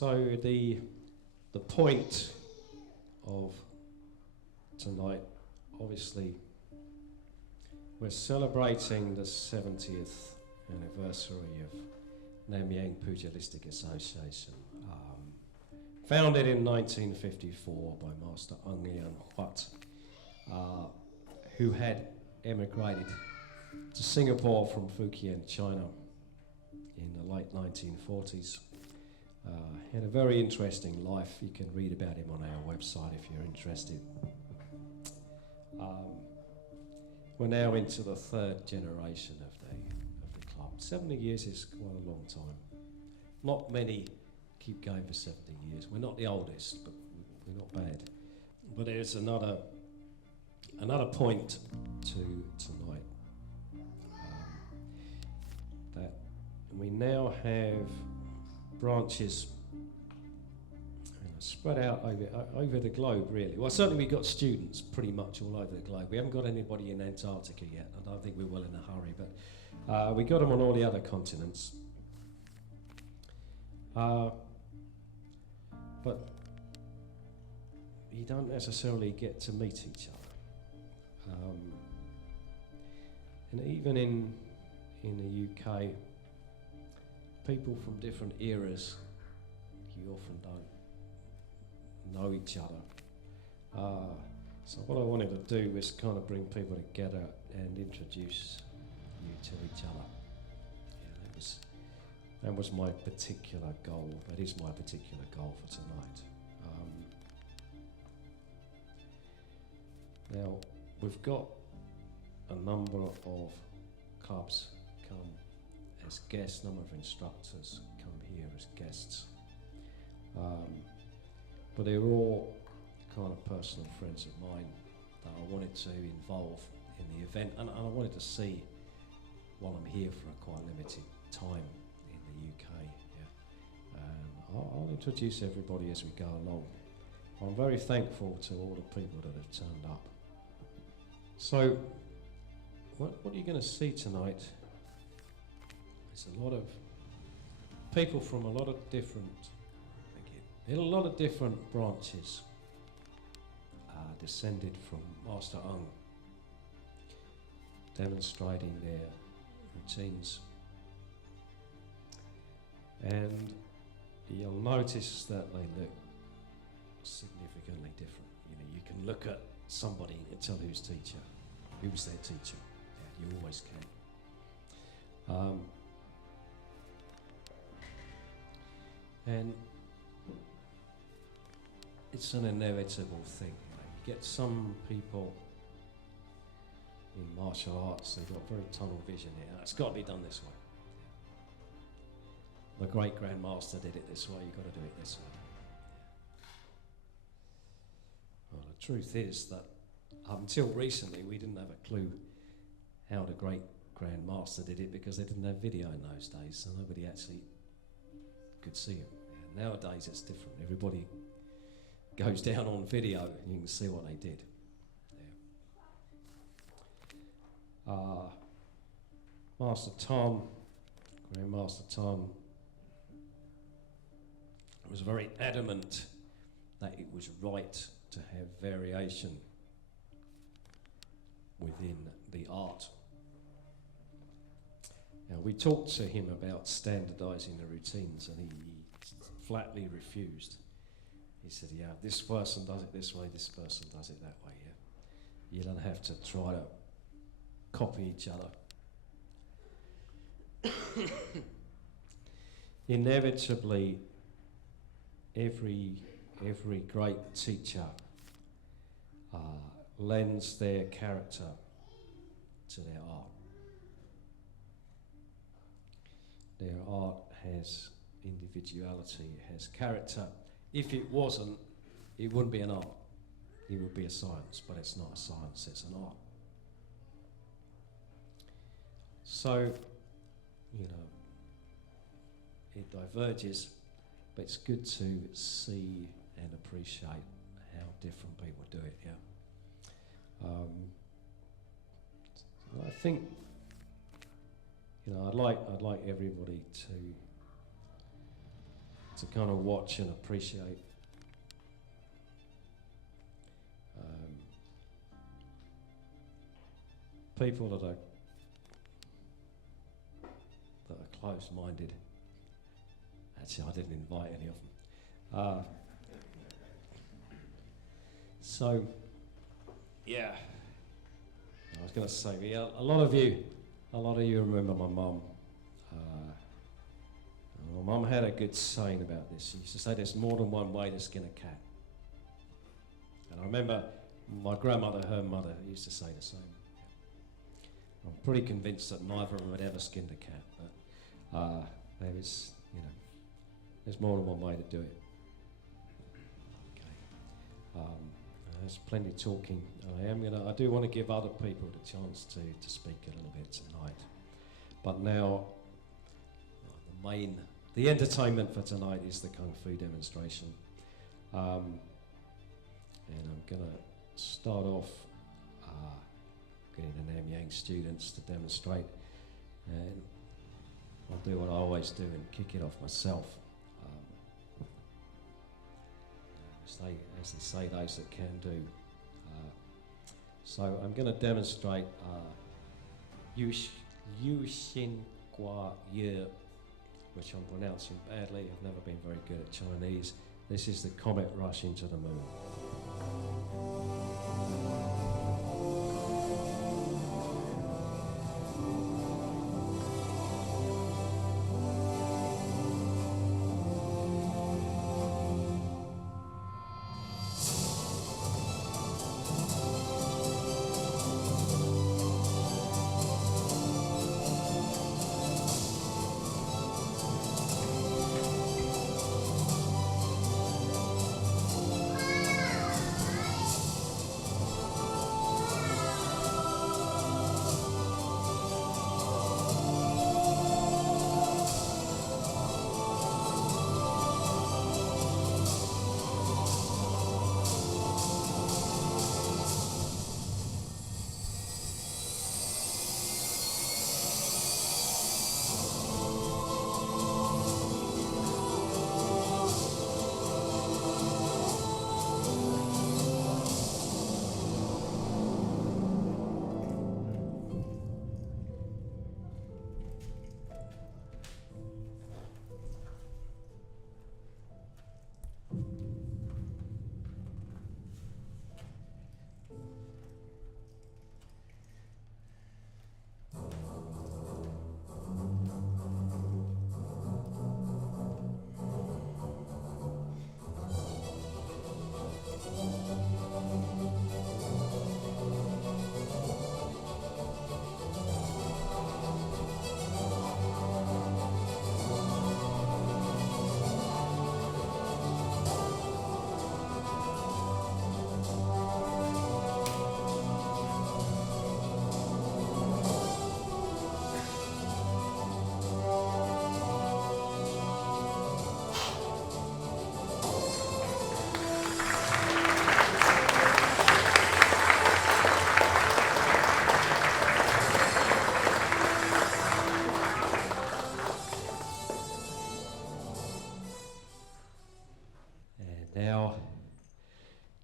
So the point of tonight, obviously, we're celebrating the 70th anniversary of Namyang Pugilistic Association, founded in 1954 by Master Ung Lian Huat, who had emigrated to Singapore from Fukien, China in the late 1940s. Had a very interesting life. You can read about him on our website if you're interested. We're now into the third generation of the club. 70 years is quite a long time. Not many keep going for 70 years. We're not the oldest, but we're not bad. But there's another point to tonight. That we now have branches spread out over the globe, really. Well, certainly we've got students pretty much all over the globe. We haven't got anybody in Antarctica yet. I don't think we will in a hurry, but we got them on all the other continents. But you don't necessarily get to meet each other. And even in the UK, people from different eras, you often don't know each other. So what I wanted to do was kind of bring people together and introduce you to each other. Yeah, that was my particular goal. That is my particular goal for tonight. Now, we've got a number of clubs come as guests, number of instructors come here as guests. But they're all kind of personal friends of mine that I wanted to involve in the event, and I wanted to see while I'm here for a quite limited time in the UK. Yeah. And I'll introduce everybody as we go along. I'm very thankful to all the people that have turned up. So, what are you going to see tonight? There's a lot of people from a lot of different branches descended from Master Ung, demonstrating their routines. And you'll notice that they look significantly different. You know, you can look at somebody and tell who's their teacher. Yeah, you always can. And it's an inevitable thing. You know, you get some people in martial arts, they've got very tunnel vision here. It's got to be done this way. The great Grandmaster did it this way, you've got to do it this way. Well, the truth is that up until recently we didn't have a clue how the great Grandmaster did it because they didn't have video in those days, so nobody actually could see him. Yeah, nowadays it's different. Everybody goes down on video and you can see what they did. Yeah. Master Tom, Grandmaster Tom, was very adamant that it was right to have variation within the art. Now, we talked to him about standardising the routines and he flatly refused. He said, yeah, this person does it this way, this person does it that way, yeah. You don't have to try to copy each other. Inevitably, every great teacher lends their character to their art. Their art has individuality, it has character. If it wasn't, it wouldn't be an art. It would be a science, but it's not a science, it's an art. So, you know, it diverges, but it's good to see and appreciate how different people do it, yeah. I think, you know, I'd like everybody to kind of watch and appreciate people that are close-minded. Actually, I didn't invite any of them. So, yeah, I was going to say, yeah, a lot of you remember my mum. My mum had a good saying about this. She used to say there's more than one way to skin a cat. And I remember my grandmother, her mother, used to say the same. I'm pretty convinced that neither of them had ever skinned a cat, but there is, there's more than one way to do it. Okay. There's plenty of talking. I do want to give other people the chance to speak a little bit tonight. But now, the entertainment for tonight is the Kung Fu demonstration. And I'm going to start off getting the Nam Yang students to demonstrate. And I'll do what I always do and kick it off myself. As they say, those that can do. So I'm going to demonstrate Yu Xin Gua Ye, which I'm pronouncing badly. I've never been very good at Chinese. This is the comet rush into the moon.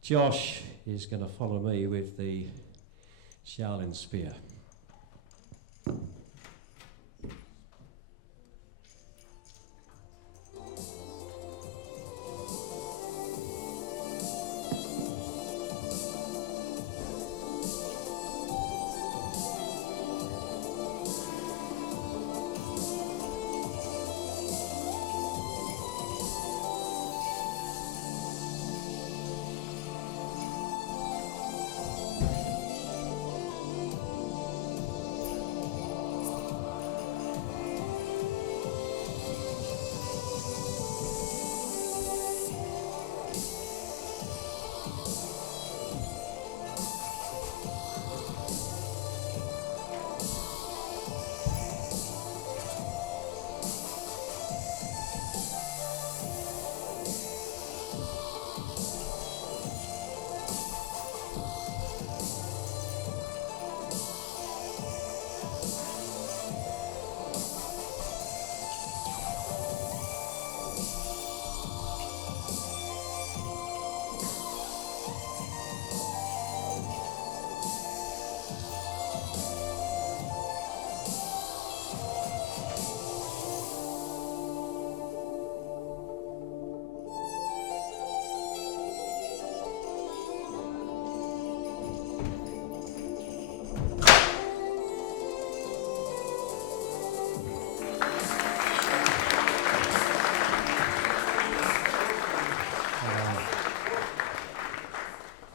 Josh is going to follow me with the Shaolin Spear.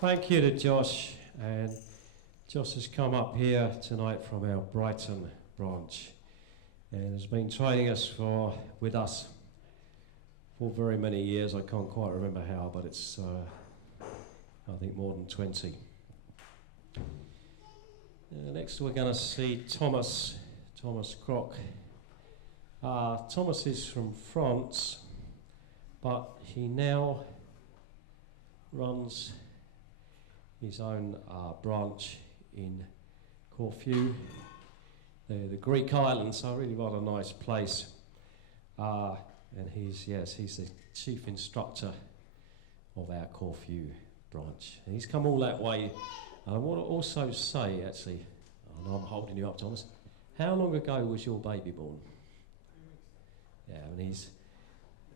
Thank you to Josh, and Josh has come up here tonight from our Brighton branch and has been training us with us for very many years. I can't quite remember how, but it's I think more than 20. Next we're going to see Thomas Croc. Thomas is from France, but he now runs his own branch in Corfu, the Greek island, so really what a nice place. And he's the chief instructor of our Corfu branch. And he's come all that way. And I want to also say, actually, I know I'm holding you up, Thomas, how long ago was your baby born? Yeah, and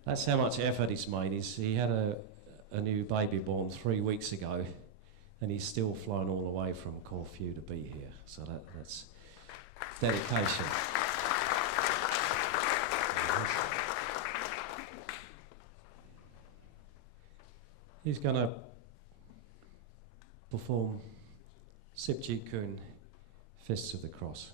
that's how much effort he's made. He had a new baby born 3 weeks ago, and he's still flown all the way from Corfu to be here. So that's dedication. He's going to perform Sipji Kun, Fists of the Cross.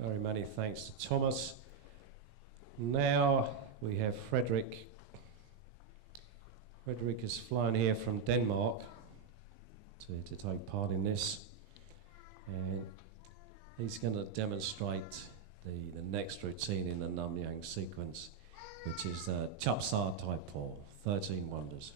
Very many thanks to Thomas. Now we have Frederik. Frederik has flown here from Denmark to take part in this, and he's going to demonstrate the next routine in the Nam Yang sequence, which is the Chap Sa Tai Po, 13 Wonders.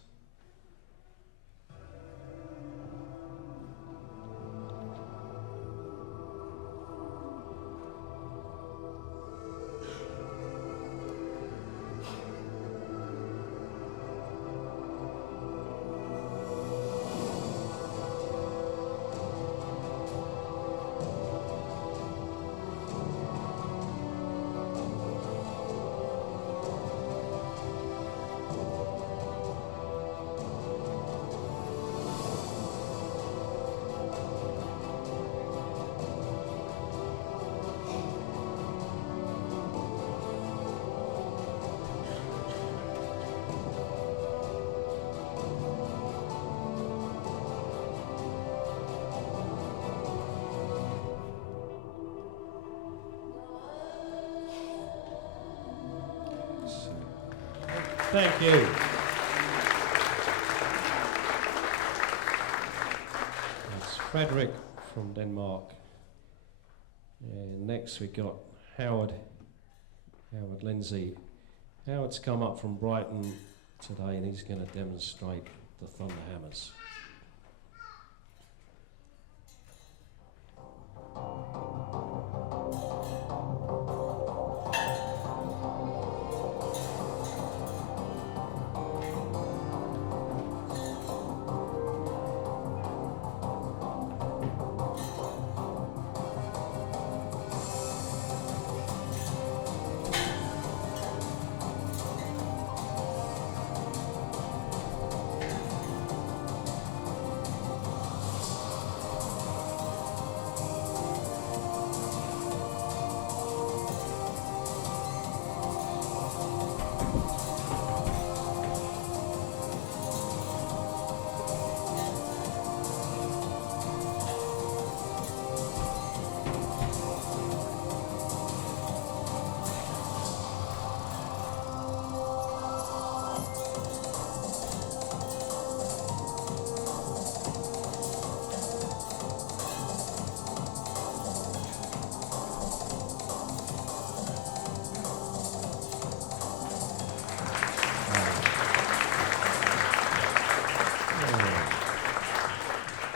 Thank you. That's Frederik from Denmark. And next we got Howard Lindsay. Howard's come up from Brighton today and he's going to demonstrate the Thunder Hammers.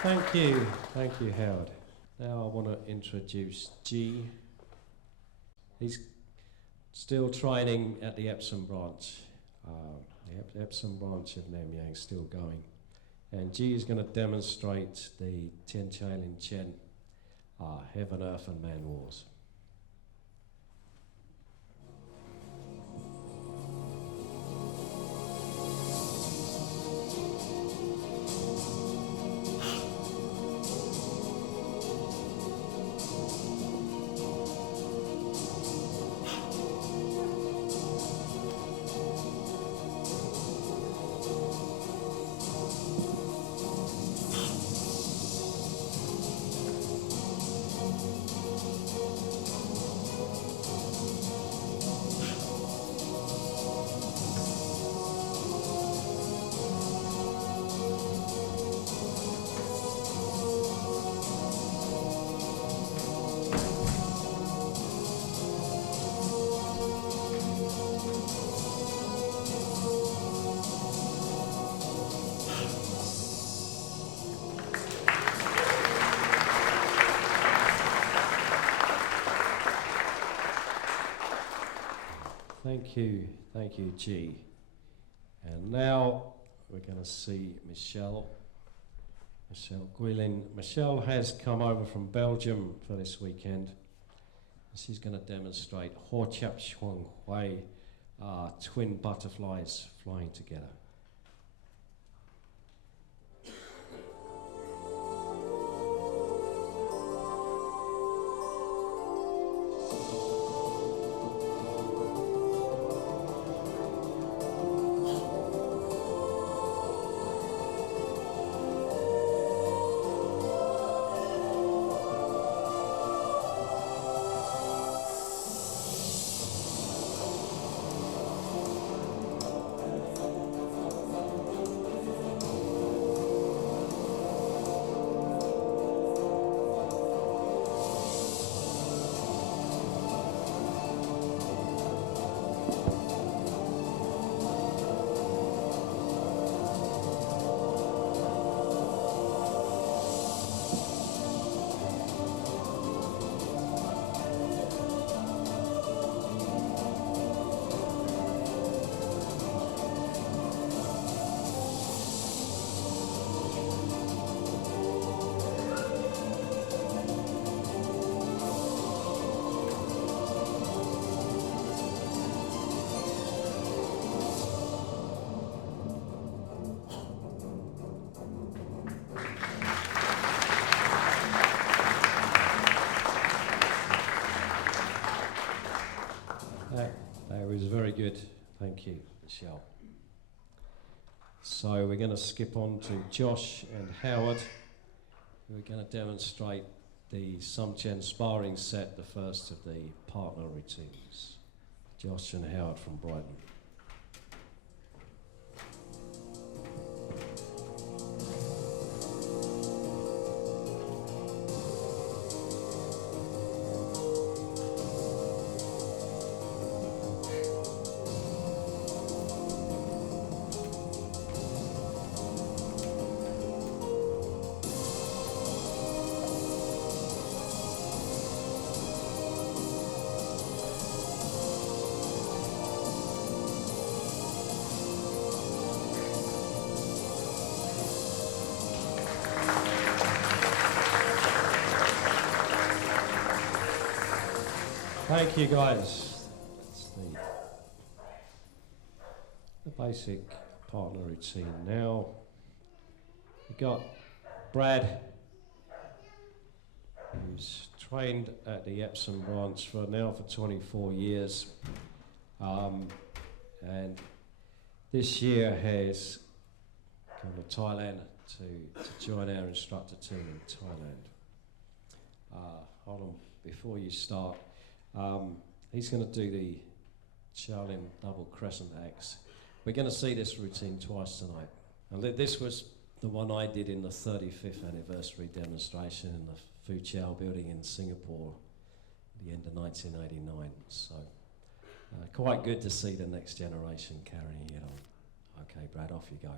Thank you, Howard. Now I want to introduce G. He's still training at the Epsom branch. The Epsom branch of Nam Yang is still going. And G is going to demonstrate the Tien Shaolin Chen, Heaven, Earth and Man Wars. Thank you, G. And now we're going to see Michèle Gielen. Michèle has come over from Belgium for this weekend. She's going to demonstrate Ho Chap Shuang Hui, twin butterflies flying together. That was very good. Thank you, Michèle. So we're going to skip on to Josh and Howard, who are going to demonstrate the Sumchen sparring set, the first of the partner routines. Josh and Howard from Brighton. Thank you, guys. That's the basic partner routine. Now, we've got Brad, who's trained at the Epsom branch for 24 years. And this year has come to Thailand to join our instructor team in Thailand. Hold on, before you start. He's going to do the Shaolin double crescent axe. We're going to see this routine twice tonight. And this was the one I did in the 35th anniversary demonstration in the Fu Chao building in Singapore at the end of 1989. So quite good to see the next generation carrying it on. Okay, Brad, off you go.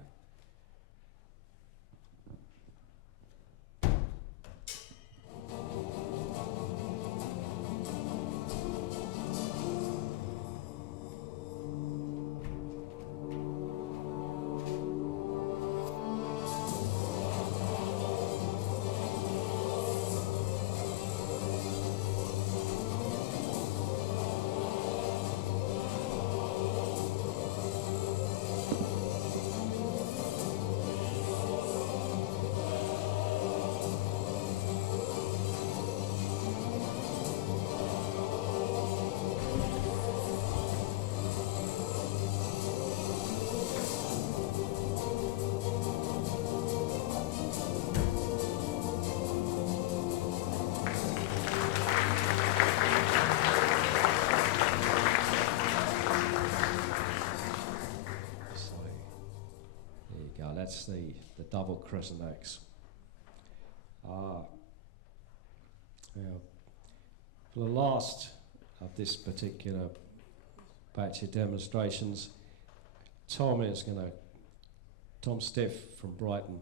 that's the double crescent axe. Now, for the last of this particular batch of demonstrations, Tom Stiff from Brighton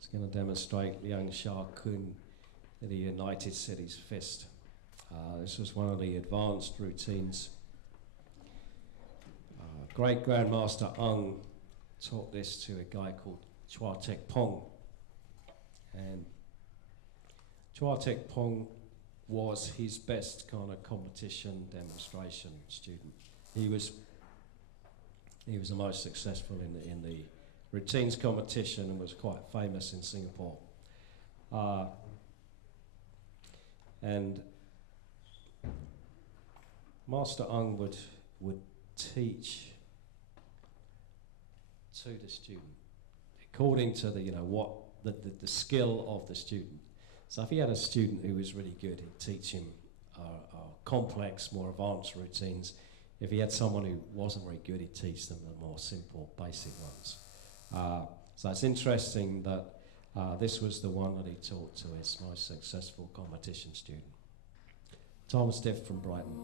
is going to demonstrate Liang Sha Kun, the United Cities Fist. This was one of the advanced routines. Great Grandmaster Ung taught this to a guy called Chua Tek Pong. And Chua Tek Pong was his best kind of competition demonstration student. He was the most successful in the routines competition and was quite famous in Singapore. And Master Ung would teach to the student according to the skill of the student. So if he had a student who was really good, he'd teach him complex, more advanced routines. If he had someone who wasn't very good, he'd teach them the more simple, basic ones. So it's interesting that this was the one that he taught to his most successful competition student. Tom Stiff from Brighton.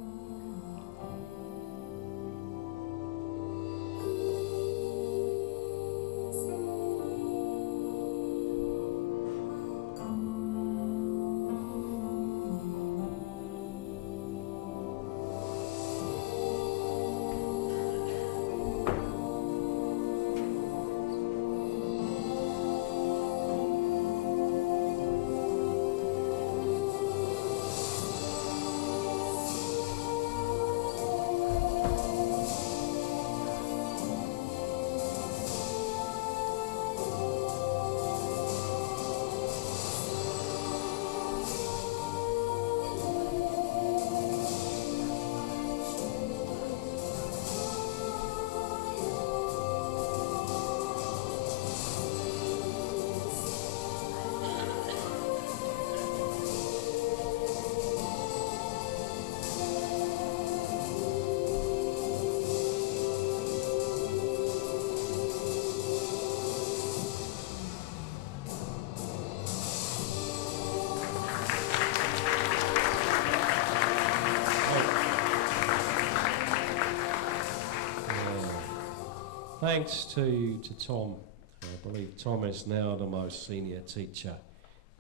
Thanks to Tom. I believe Tom is now the most senior teacher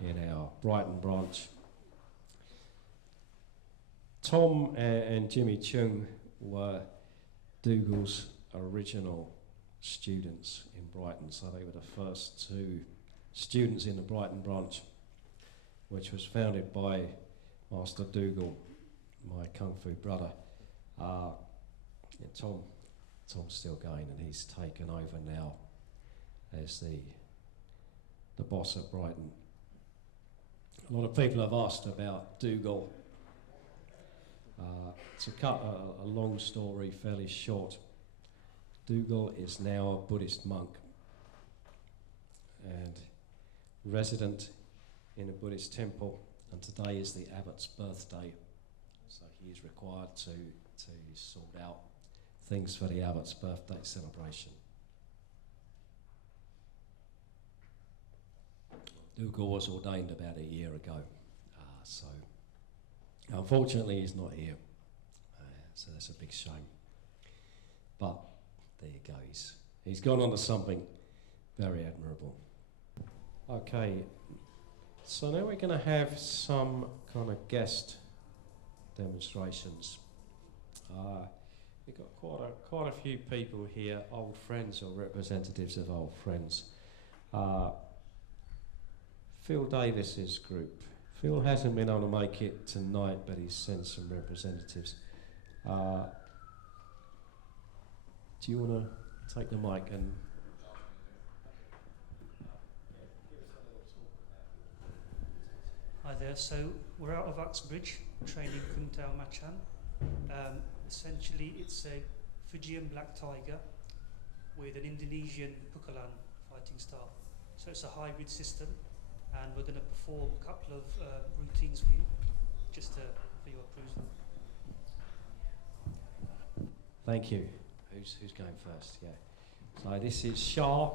in our Brighton branch. Tom and Jimmy Chung were Dougal's original students in Brighton, so they were the first two students in the Brighton branch, which was founded by Master Dougal, my Kung Fu brother. And Tom's still going, and he's taken over now as the boss at Brighton. A lot of people have asked about Dougal. To cut a long story fairly short, Dougal is now a Buddhist monk and resident in a Buddhist temple, and today is the abbot's birthday, so he is required to sort out things for the abbot's birthday celebration. Dougal was ordained about a year ago, so unfortunately he's not here, so that's a big shame. But there you go, he's gone on to something very admirable. Okay, so now we're going to have some kind of guest demonstrations. We've got quite a few people here, old friends or representatives of old friends. Phil Davis's group. Phil hasn't been able to make it tonight, but he's sent some representatives. Do you want to take the mic and... Hi there, so we're out of Uxbridge, training Kuntao Matjan. Essentially it's a Fijian black tiger with an Indonesian pukulan fighting style. So it's a hybrid system, and we're going to perform a couple of routines for you, just for your perusal. Thank you. Who's going first? Yeah. So this is Shah,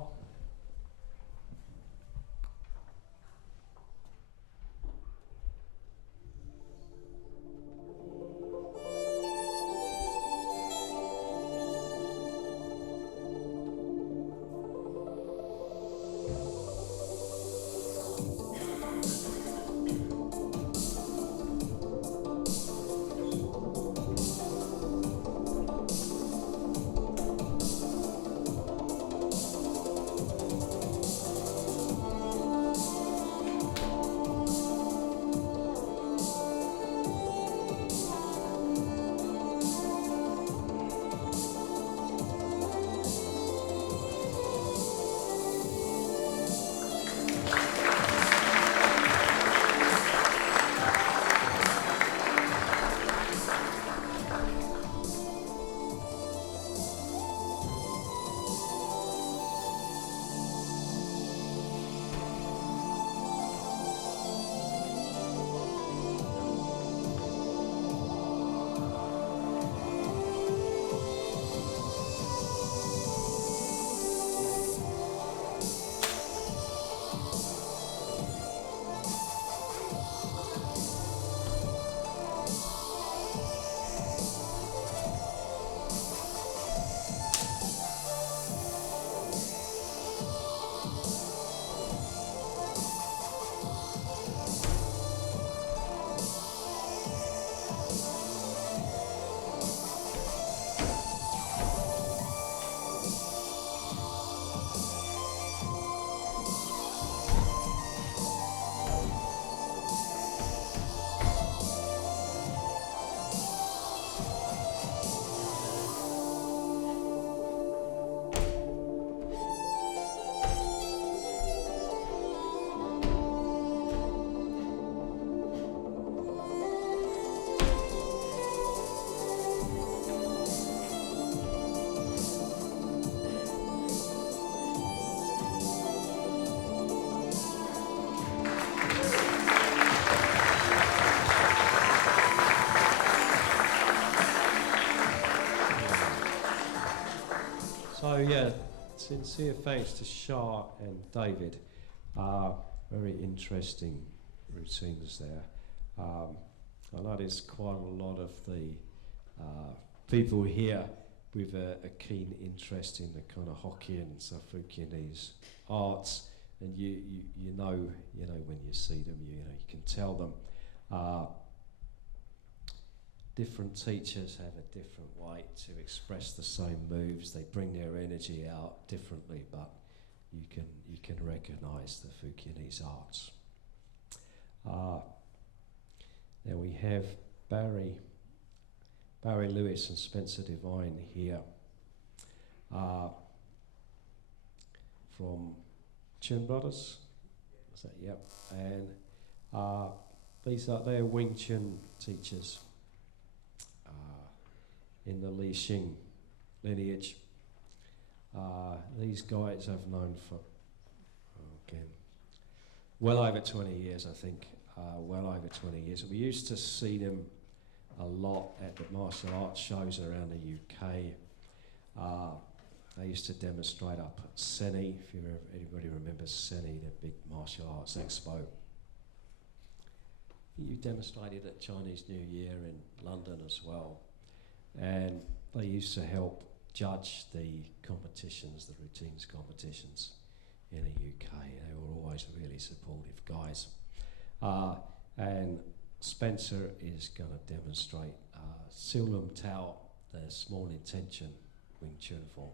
sincere thanks to Shah and David. Very interesting routines there. I know there's quite a lot of the people here with a keen interest in the kind of Hokkien and South Fukienese arts, and you know when you see them, you can tell them. Different teachers have a different way to express the same moves. They bring their energy out differently, but you can recognise the Fukienese arts. Now we have Barry Lewis and Spencer Devine here from Chun Brothers. Is that, yep. And they're Wing Chun teachers in the Li Xing lineage. These guys I've known for well over 20 years, I think. Well over 20 years. We used to see them a lot at the martial arts shows around the UK. They used to demonstrate up at Seni, if anybody remembers Seni, the big martial arts expo. You demonstrated at Chinese New Year in London as well. And they used to help judge the competitions, the routines competitions in the UK. They were always really supportive guys. And Spencer is going to demonstrate Silum Tao, the small intention Wing Chun form.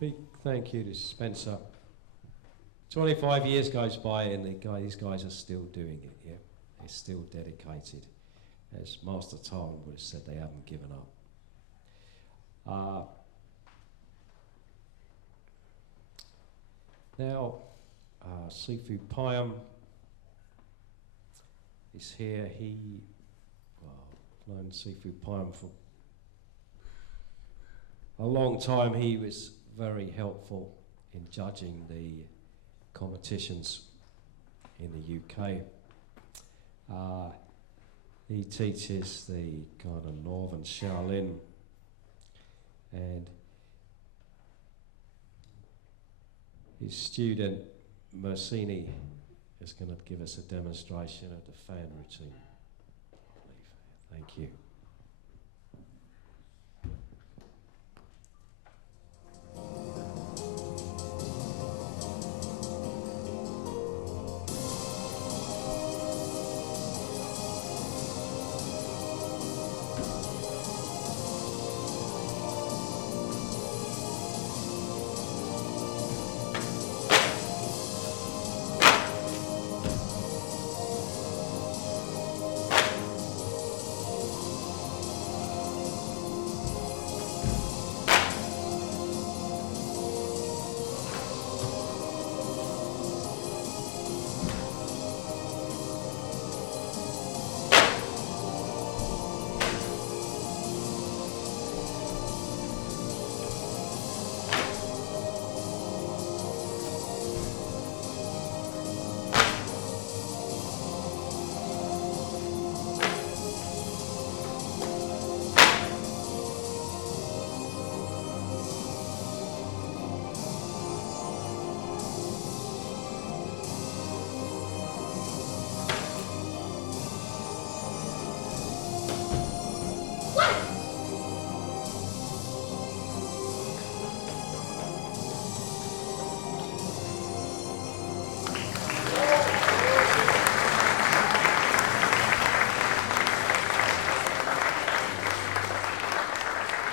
Big thank you to Spencer. 25 years goes by and these guys are still doing it, yeah? They're still dedicated. As Master Tong would have said, they haven't given up. Now, Sifu Payam is here. I've known Sifu Payam for a long time. He was very helpful in judging the competitions in the UK. He teaches the kind of northern Shaolin, and his student Mercini is going to give us a demonstration of the fan routine. Thank you.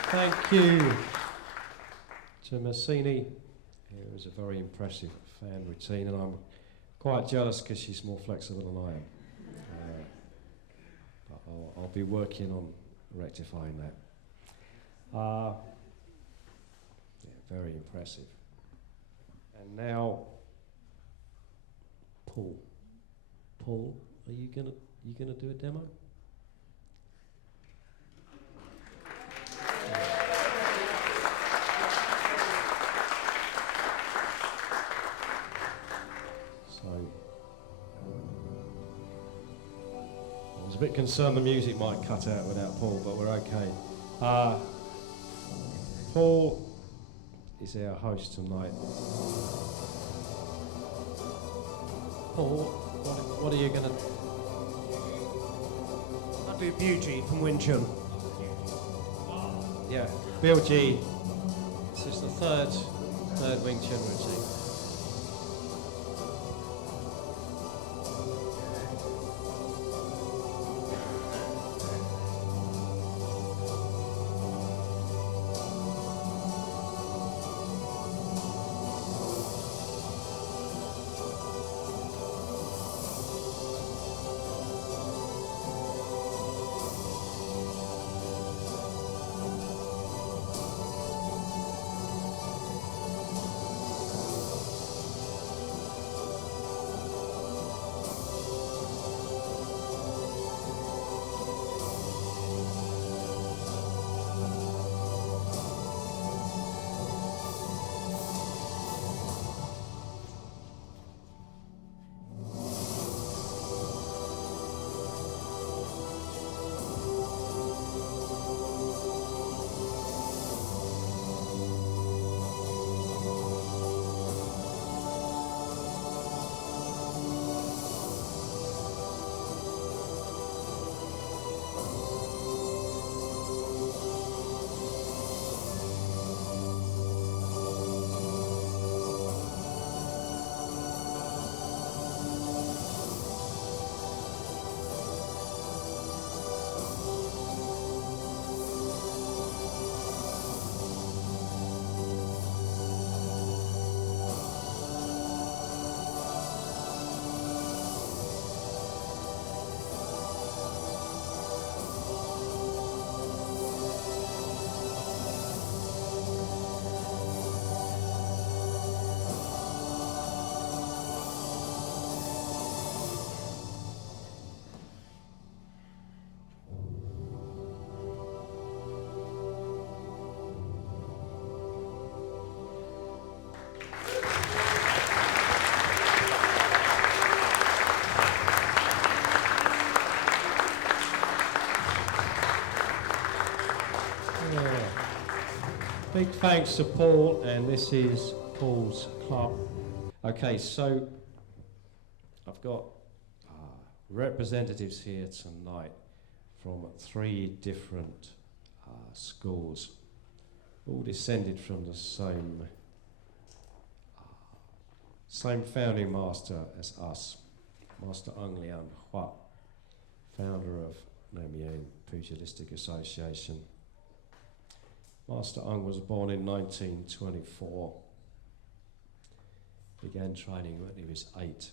Thank you to Mercini. It was a very impressive fan routine, and I'm quite jealous because she's more flexible than I am. But I'll be working on rectifying that. Yeah, very impressive. And now, Paul. Paul, are you gonna do a demo? I was a bit concerned the music might cut out without Paul, but we're okay. Paul is our host tonight. Paul, what are you going to... I'll do Beauty from Wing Chun. Yeah, Bill G. This is the third Wing Chun routine. Big thanks to Paul, and this is Paul's club. Okay, so I've got representatives here tonight from 3 different schools, all descended from the same founding master as us, Master Ung Lian Hua, founder of Namyang Pugilistic Association. Master Ung was born in 1924, began training when he was 8.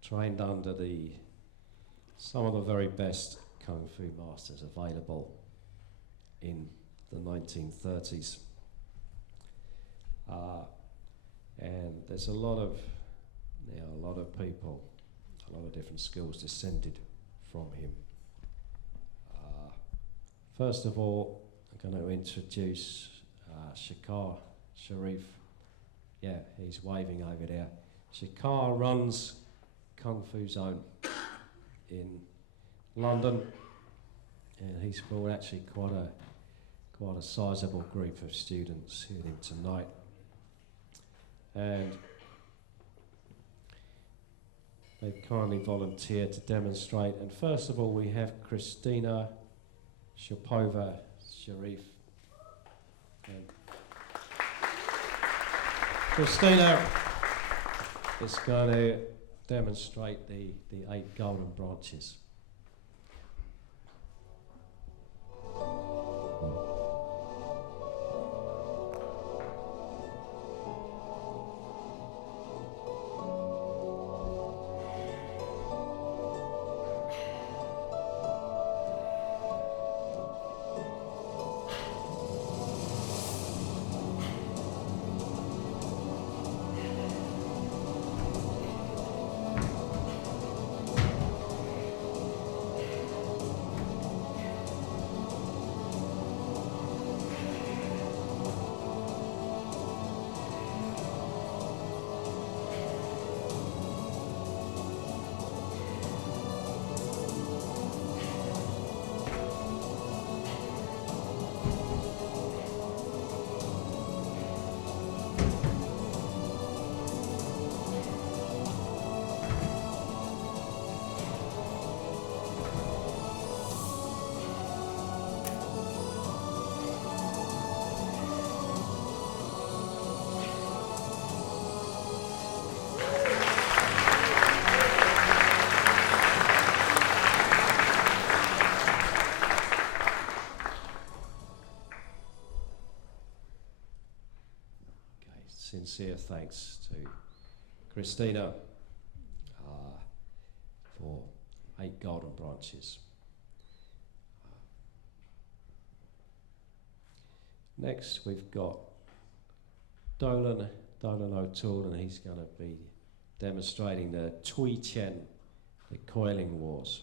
Trained under some of the very best Kung Fu masters available in the 1930s. And there's a lot of people, a lot of different schools descended from him. First of all, I'm going to introduce Shikar Sharif. Yeah, he's waving over there. Shikar runs Kung Fu Zone in London, and he's brought actually quite a sizable group of students with him tonight. And they've kindly volunteered to demonstrate. And first of all, we have Christina Shapova Sharif. And Christina is going to demonstrate the 8 golden branches. Sincere thanks to Christina for 8 golden branches. Next we've got Dolan O'Toole, and he's going to be demonstrating the Tui Tien, the Coiling Wars.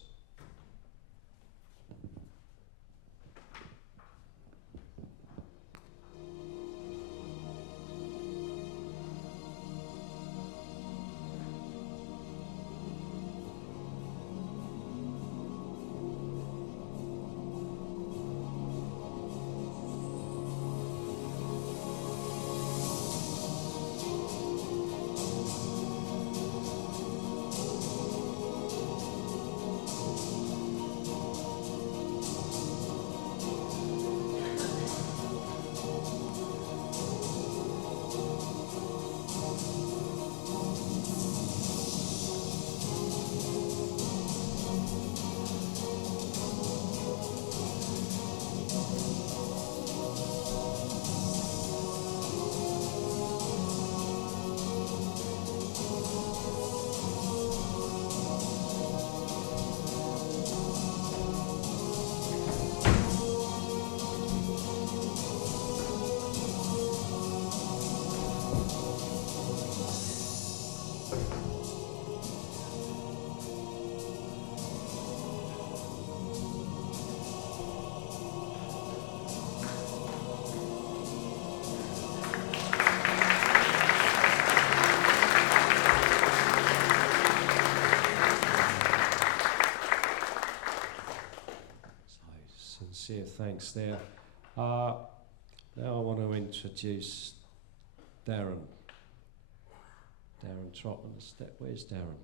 Sincere thanks there. Now I want to introduce Darren. Darren Trotman. Where's Darren?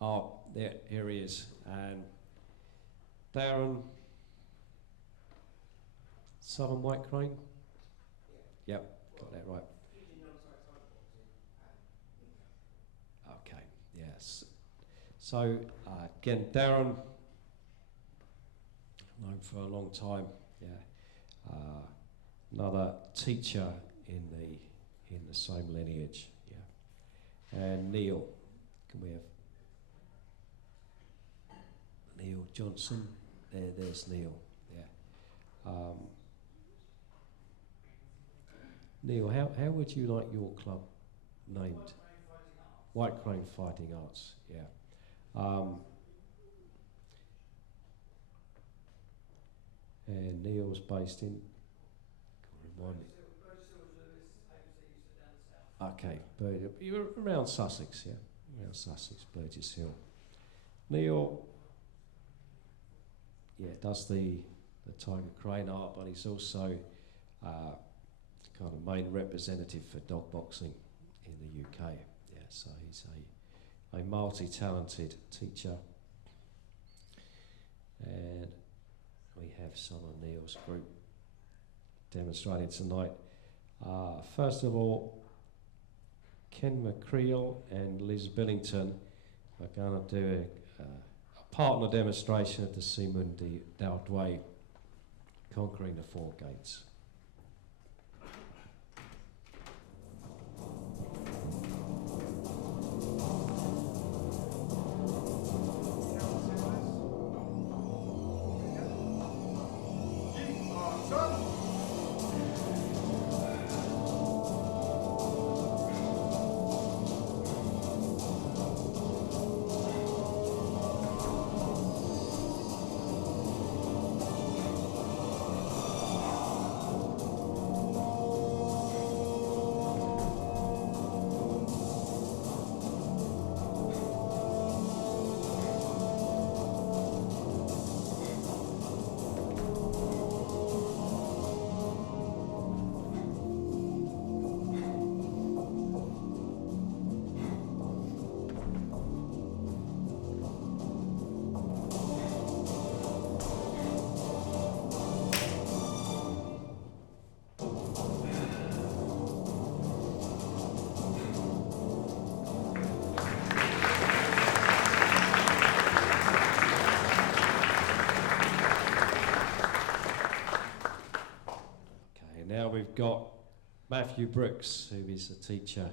Oh, there, here he is. And Darren, Southern White Crane? Yep, got that right. Okay, yes. So, again, Darren, known for a long time, yeah. Another teacher in the same lineage, yeah. And Neil, can we have Neil Johnson? There's Neil, yeah. Neil, how would you like your club named? White Crane Fighting Arts, yeah. And Neil's based in. Remind me. Okay, you're around Sussex, yeah, around Sussex, Burgess Hill. Neil, yeah, does the Tiger Crane art, but he's also kind of main representative for dog boxing in the UK. Yeah, so he's a multi-talented teacher, and we have some of Neil's group demonstrating tonight. First of all, Ken McCreel and Liz Billington are going to do a partner demonstration of the Simon de Dolde, Conquering the Four Gates. Now we've got Matthew Brooks, who is a teacher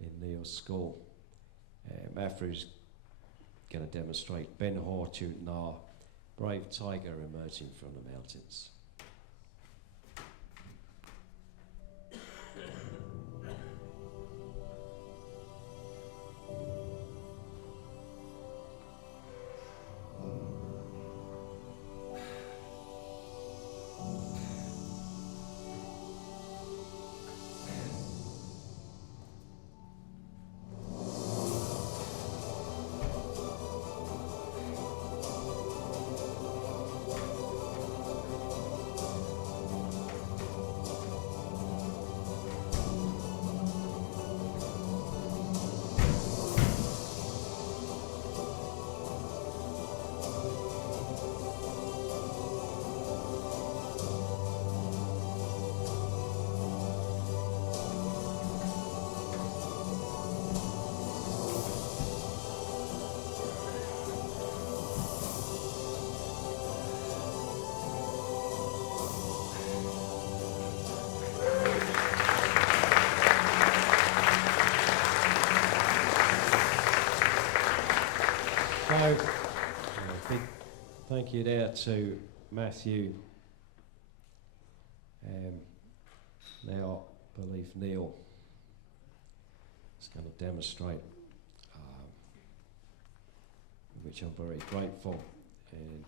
in Neil's school. Matthew's going to demonstrate Ben Hor Chut Na, brave tiger emerging from the mountains. So, big thank you there to Matthew. Now, I believe Neil is going to demonstrate, which I'm very grateful. And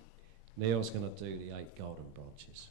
Neil's going to do the 8 golden branches.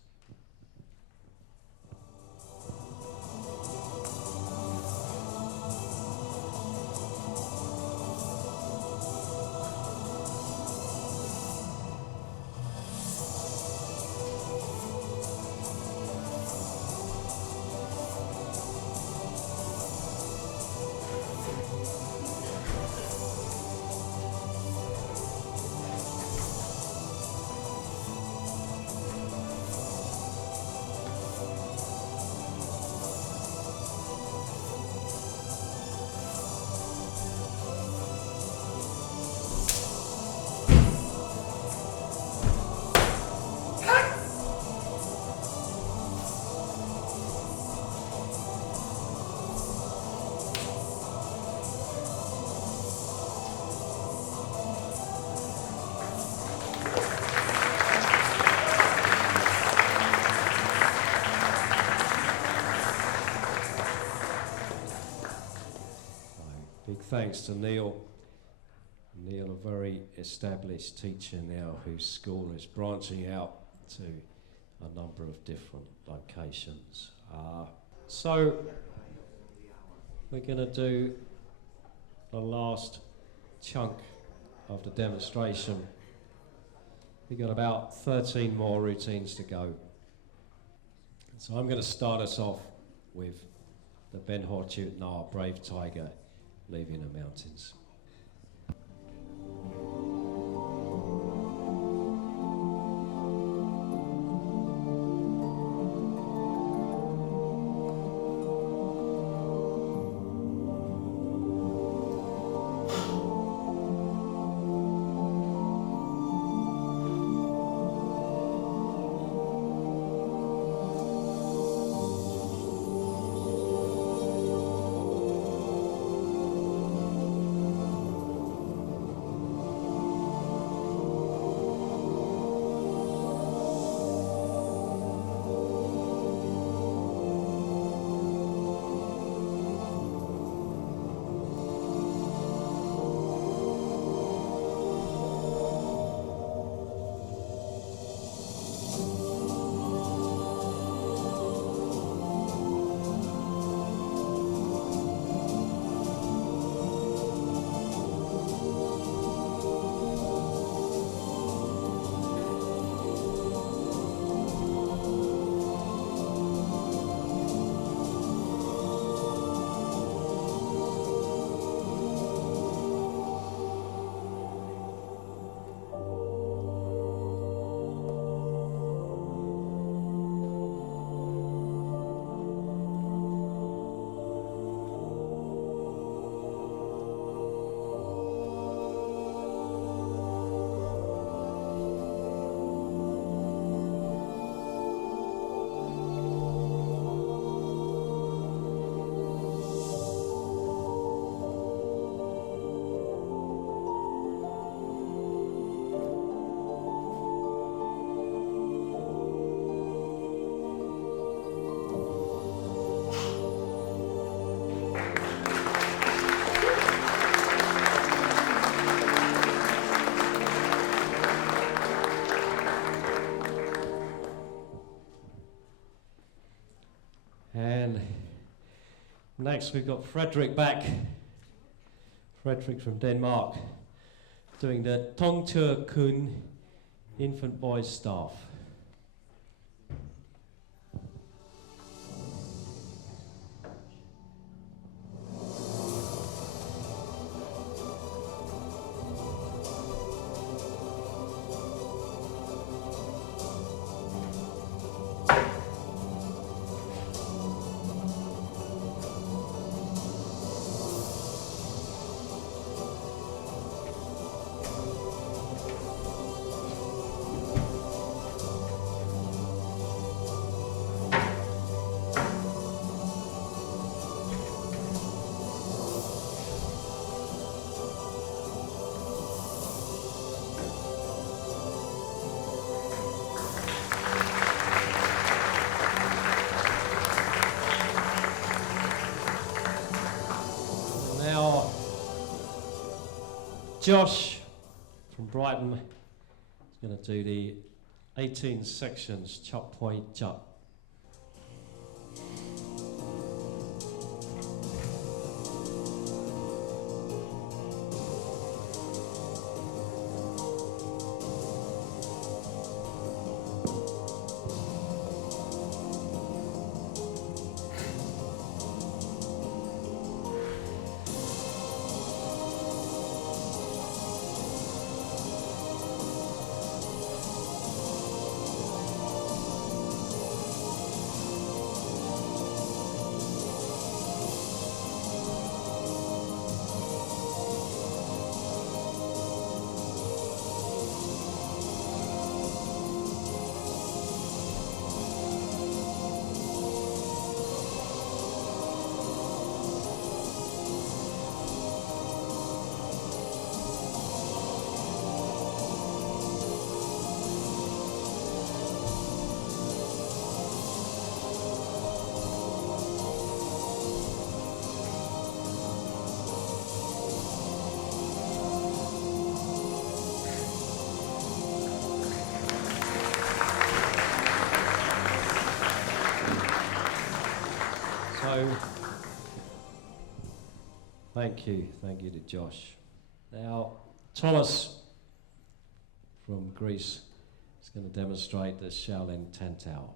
thanks to Neil. Neil, a very established teacher now whose school is branching out to a number of different locations. So we're going to do the last chunk of the demonstration. We've got about 13 more routines to go. So I'm going to start us off with the Ben Horchut Na Brave Tiger leaving the mountains. And next we've got Frederik back. Frederik from Denmark, doing the Tong Tur Kun infant boys staff. Josh from Brighton is going to do the 18 sections Chop Poi Chop. Thank you to Josh. Now, Thomas from Greece is going to demonstrate the Shaolin Temple.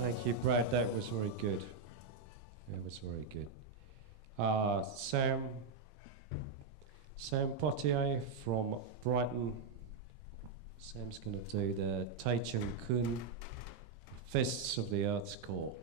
Thank you, Brad. That was very good. That was very good. Sam Potier from Brighton. Sam's going to do the Tai Chung Kun, Fists of the Earth's Core.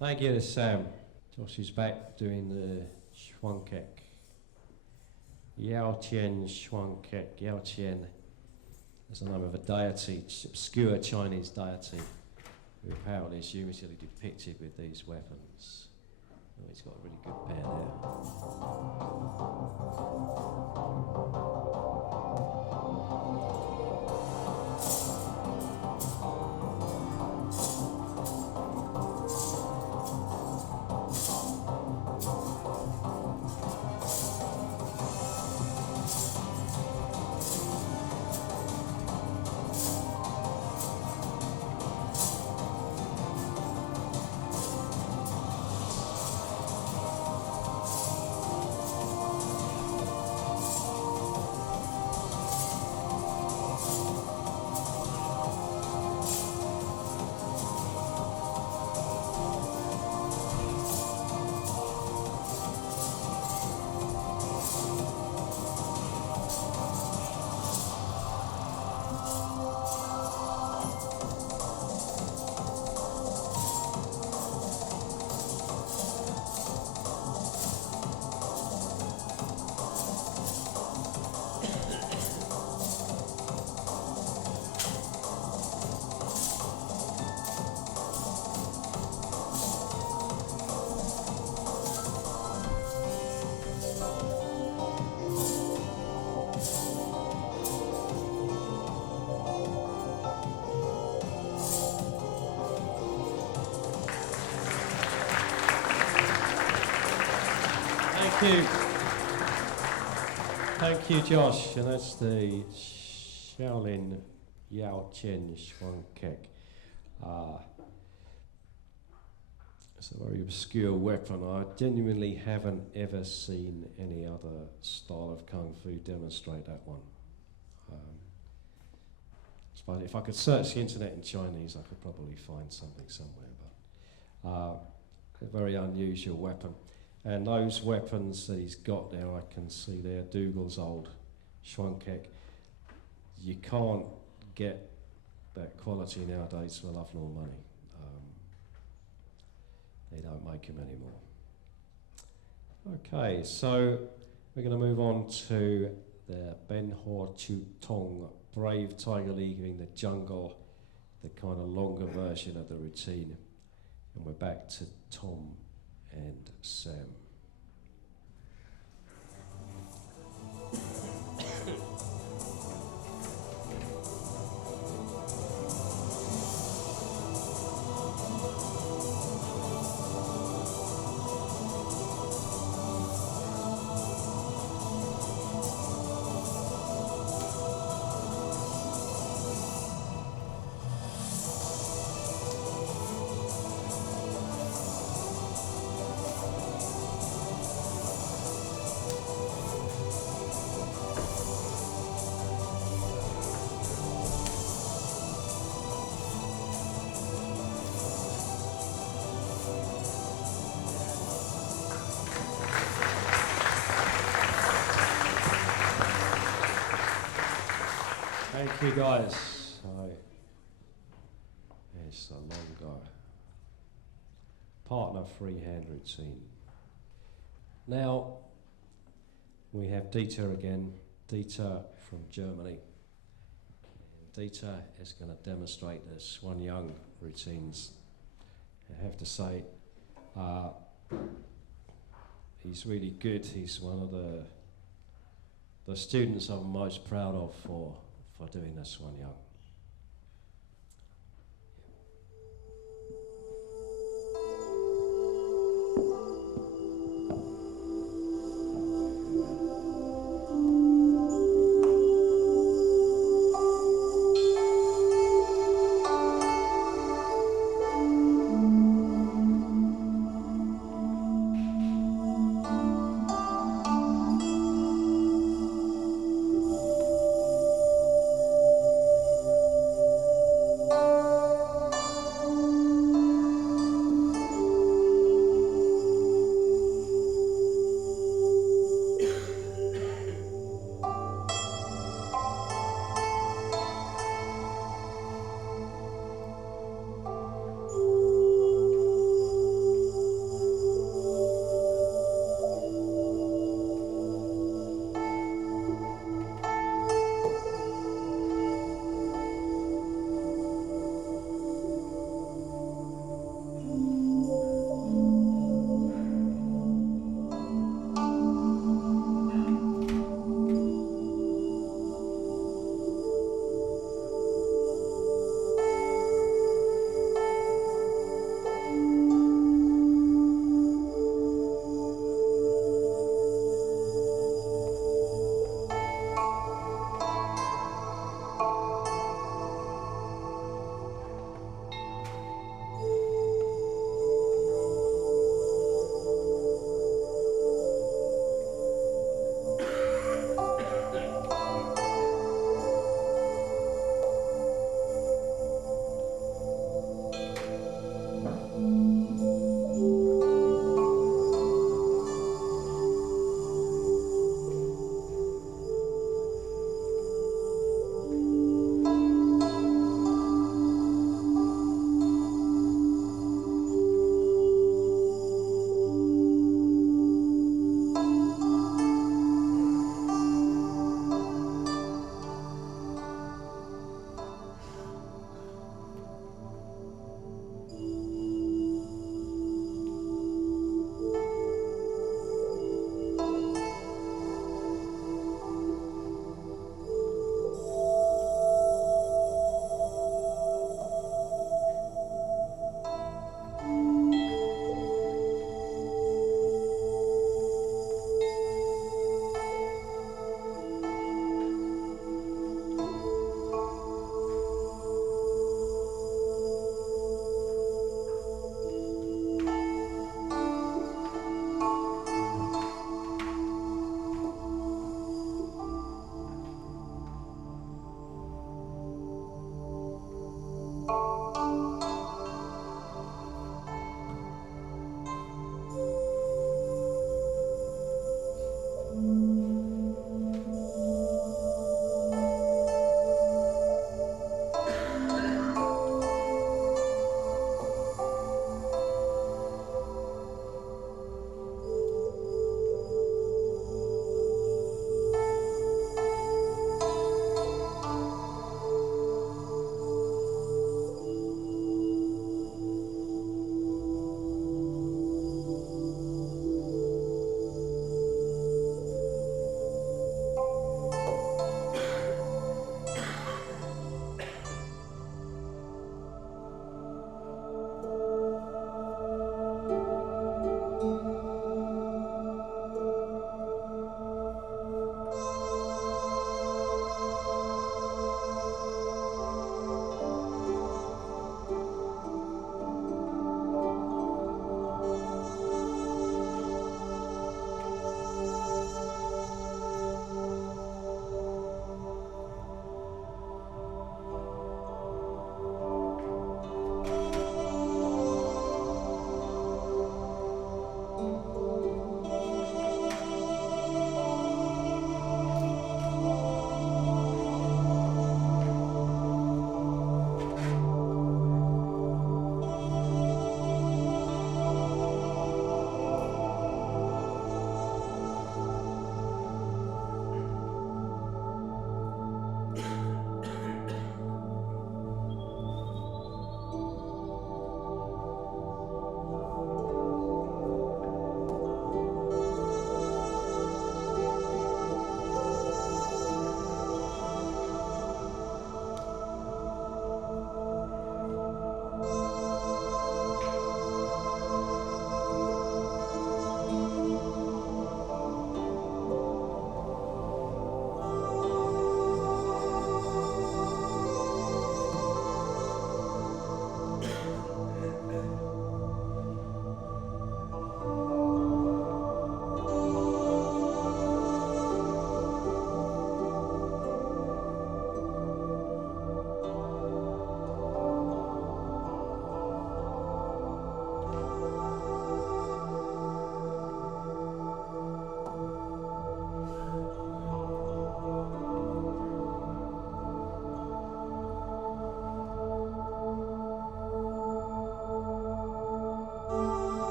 Thank you to Sam. Josh is back doing the Shuang Kek. Yao Tian Shuang Kek. Yao Tian is the name of a deity, obscure Chinese deity, who apparently is usually depicted with these weapons. Oh, he's got a really good pair there. Thank you. Thank you, Josh. And that's the Shaolin Yao Chen Shuang Kek. It's a very obscure weapon. I genuinely haven't ever seen any other style of Kung Fu demonstrate that one. But if I could search the internet in Chinese, I could probably find something somewhere. But a very unusual weapon. And those weapons that he's got there, I can see there, Dougal's old Shuang Kek. You can't get that quality nowadays for love nor money. They don't make them anymore. Okay, so we're going to move on to the Ben Hor Chu Tong, Brave Tiger Leaving the Jungle, the kind of longer version of the routine. And we're back to Tom and Sam. Thank you, guys. So, it's a long go. Partner freehand routine. Now, we have Dieter again. Dieter from Germany. And Dieter is going to demonstrate the Swan Young routines. I have to say, he's really good. He's one of the students I'm most proud of for doing this one, Young.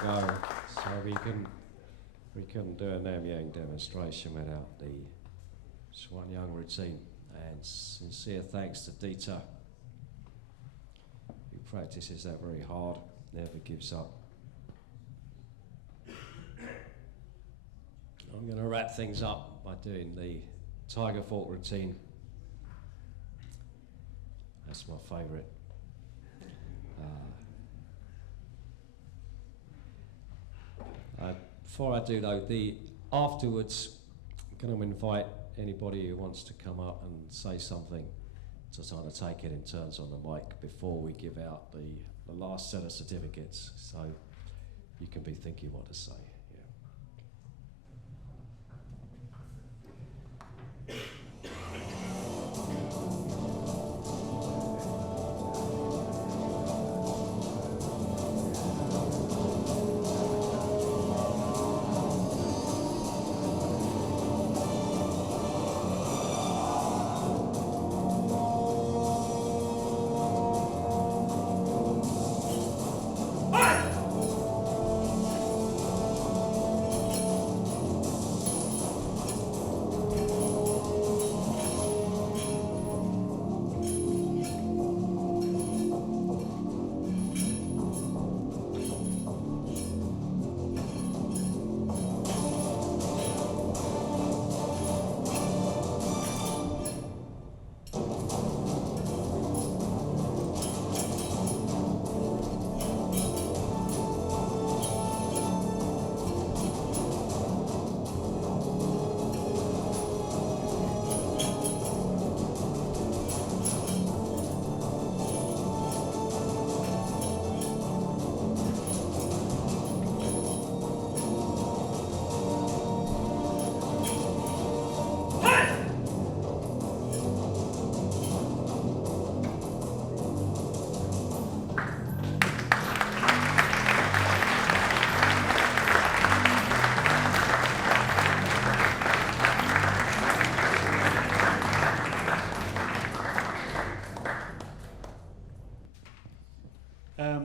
ago, so we couldn't do a Nam Yang demonstration without the Swan Young routine. And sincere thanks to Dita, who practices that very hard, never gives up. I'm going to wrap things up by doing the Tiger Fork routine. That's my favourite. Before I do though, afterwards, I'm going to invite anybody who wants to come up and say something to sort of take it in turns on the mic before we give out the last set of certificates. So you can be thinking what to say.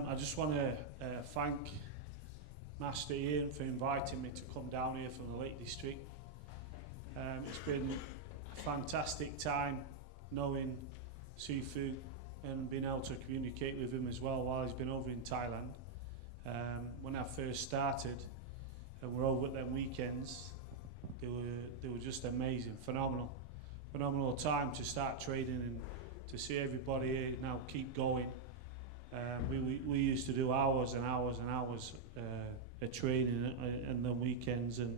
I just want to thank Master Ian for inviting me to come down here from the Lake District. It's been a fantastic time knowing Sifu and being able to communicate with him as well while he's been over in Thailand. When I first started and we're over at them weekends, they were just amazing, phenomenal time to start training and to see everybody here now keep going. We used to do hours and hours and hours of training and then weekends, and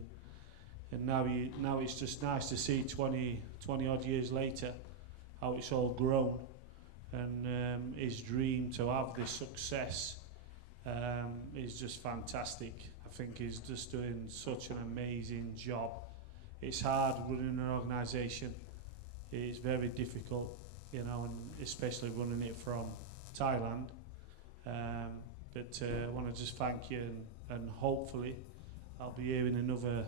now it's just nice to see 20 odd years later how it's all grown, and his dream to have this success is just fantastic. I think he's just doing such an amazing job. It's hard running an organisation. It's very difficult, you know, and especially running it from Thailand. But I want to just thank you, and hopefully I'll be here in another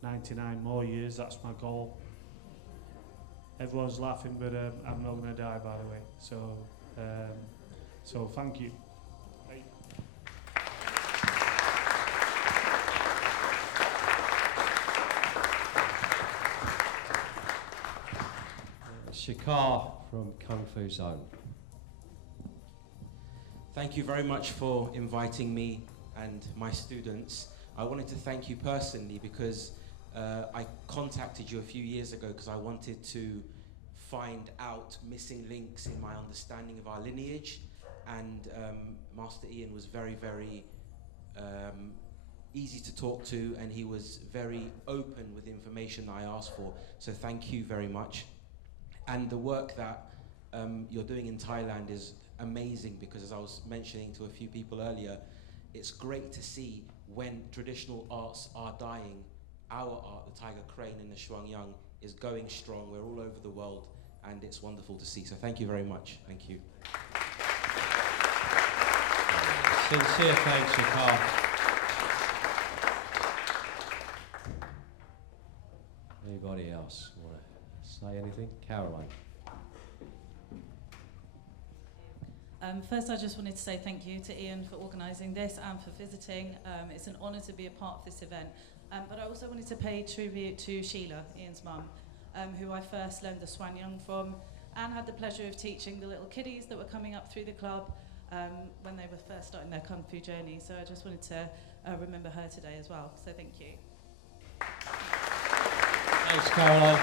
99 more years. That's my goal. Everyone's laughing, but I'm not going to die, by the way. So thank you. Bye. Shikar from Kung Fu Zone. Thank you very much for inviting me and my students. I wanted to thank you personally because I contacted you a few years ago because I wanted to find out missing links in my understanding of our lineage, and Master Ian was very, very easy to talk to, and he was very open with the information that I asked for, so thank you very much. And the work that you're doing in Thailand is amazing, because as I was mentioning to a few people earlier, it's great to see when traditional arts are dying. Our art, the Tiger Crane and the Shuang Yang, is going strong. We're all over the world, and it's wonderful to see. So thank you very much. Thank you. Sincere thanks, Shikar. Anybody else want to say anything? Caroline. First, I just wanted to say thank you to Ian for organising this and for visiting. It's an honour to be a part of this event. But I also wanted to pay tribute to Sheila, Ian's mum, who I first learned the Swanyang from and had the pleasure of teaching the little kiddies that were coming up through the club when they were first starting their Kung Fu journey. So I just wanted to remember her today as well. So thank you. Thanks, Caroline.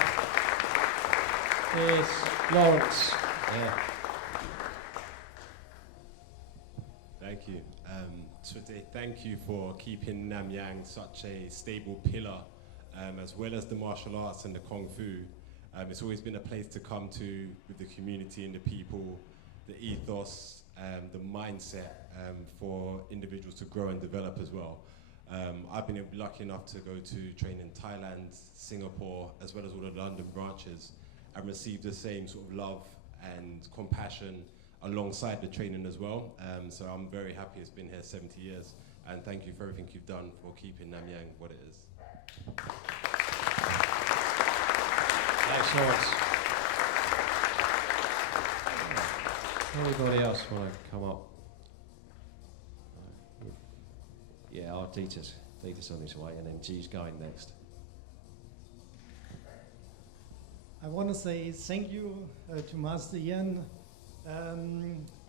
Here's Lawrence. Yeah. Thank you. Today, thank you for keeping Namyang such a stable pillar, as well as the martial arts and the Kung Fu. It's always been a place to come to with the community and the people, the ethos, the mindset for individuals to grow and develop as well. I've been lucky enough to go to train in Thailand, Singapore, as well as all the London branches, and receive the same sort of love and compassion alongside the training as well. So I'm very happy it's been here 70 years, and thank you for everything you've done for keeping Namyang what it is. Thanks, Lawrence. Anybody else want to come up? Yeah, our Dieter's on his way, and then G's going next. I want to say thank you to Master Ian.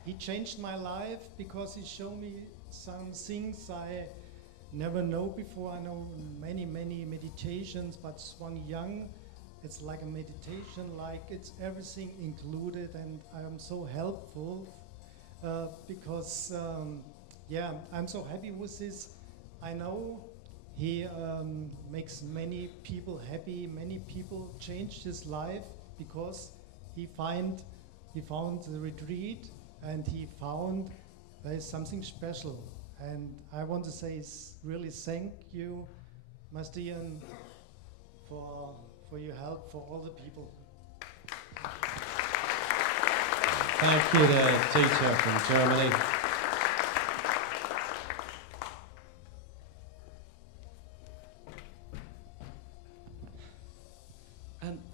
He changed my life because he showed me some things I never know before. I know many meditations, but Swanyang, it's like a meditation, like it's everything included, and I'm so helpful because yeah, I'm so happy with this. I know he makes many people happy, many people changed his life because he found the retreat, and he found there is something special. And I want to say really thank you, Master Ian, for your help for all the people. Thank you, the teacher from Germany.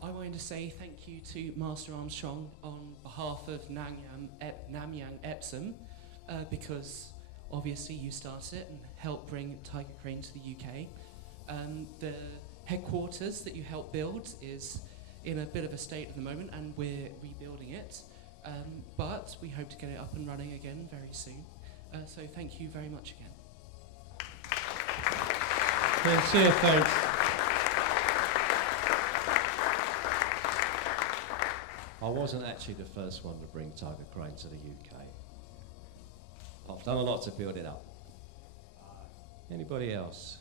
I wanted to say thank you to Master Armstrong on behalf of Namyang Epsom, because obviously you started it and helped bring Tiger Crane to the UK. The headquarters that you helped build is in a bit of a state at the moment, and we're rebuilding it, but we hope to get it up and running again very soon. So thank you very much again. Sincere thanks. I wasn't actually the first one to bring Tiger Crane to the UK. I've done a lot to build it up. Anybody else?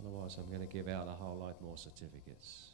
Otherwise I'm going to give out a whole load more certificates.